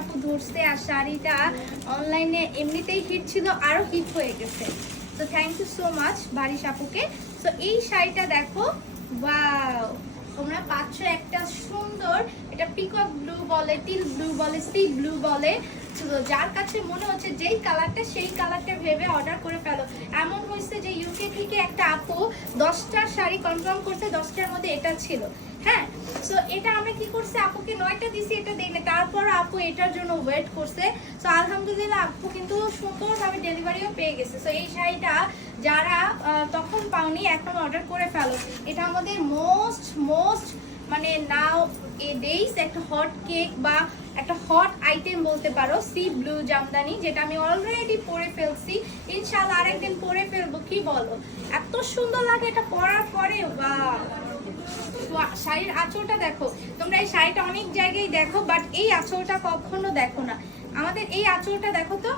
আপু ধরছে আর শাড়িটা অনলাইনে এমনিতেই হিট ছিল, আরো হিট হয়ে গেছে। তো থ্যাংক ইউ সো মাচ বারিশ আপুকে। তো এই শাড়িটা দেখো, ওয়াও, তোমরা পাচ্ছ একটা সুন্দর, এটা পিকক ব্লু বলে, টিল ব্লু বলে, সি ব্লু বলে। যার কাছে মনে হচ্ছে যেই কালারটা সেই কালারটা ভেবে অর্ডার করে ফেলো। এমন হয়েছে যে ইউকে থেকে একটা আপু 10টা শাড়ি কনফার্ম করতে, 10টার মধ্যে এটা ছিল। হ্যাঁ, সো এটা আমরা কি করছি, আপুকে 9টা দিছি, এটা দেই না, তারপর আপু এটার জন্য ওয়েট করছে। সো আলহামদুলিল্লাহ আপু কিন্তু সুন্দরভাবে ডেলিভারিও পেয়ে গেছে। সো এই শাড়িটা যারা তখন পাওনি এখন অর্ডার করে ফেলো। এটা আমাদের মোস্ট মানে নাও এ ডেইস একটা হট কেক বা একটা হট আইটেম বলতে পারো, সি ব্লু জামদানি, যেটা আমি অলরেডি পরে ফেলছি, ইনশাআল্লাহ আরেকদিন পরে ফেলবো। কি বলো, এত সুন্দর লাগে এটা পরার পরে। বাহ, শাড়ির আঁচলটা দেখো, তোমরা এই শাড়িটা অনেক জায়গায় দেখো, বাট এই আঁচলটা কখনো দেখো না। আমাদের এই আঁচলটা দেখো তো,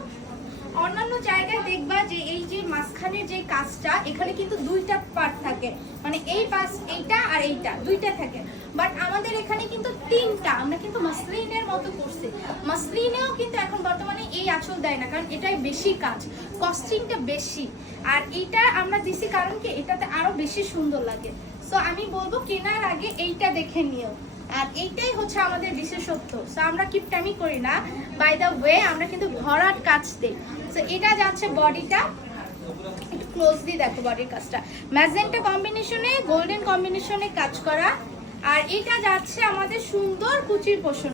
অন্যান্য জায়গায় দেখবা যে এই যে মাঝখানের যে কাজটা, এখানে কিন্তু 2টা পার্ট থাকে, মানে এই পাশ, এইটা আর এইটা 2টা থাকে, বাট আমাদের এখানে কিন্তু 3টা। আমরা কিন্তু মাসলিনের মতো করছি, মাসলিনেও কিন্তু এখন বর্তমানে এই আঁচল দেয় না, কারণ এটাই বেশি কাজ, কস্টিংটা বেশি। আর এইটা আমরা দিছি কারণ কি, এটাতে আরো বেশি সুন্দর লাগে। সো আমি বলবো কেনার আগে এইটা দেখে নিও, আর এইটাই হচ্ছে আমাদের বিশেষত্ব। সো আমরা কিপটামি করি না, বাই দ্য ওয়ে আমরা কিন্তু ভরাট কাজ দিই। সো এটা যাচ্ছে বডিটা, একটু ক্লোজলি দেখো বডির কাজটা, ম্যাজেন্টা কম্বিনেশনে গোল্ডেন কম্বিনেশনে কাজ করা। আর এটা যাচ্ছে আমাদের সুন্দর কুচির পোষণ,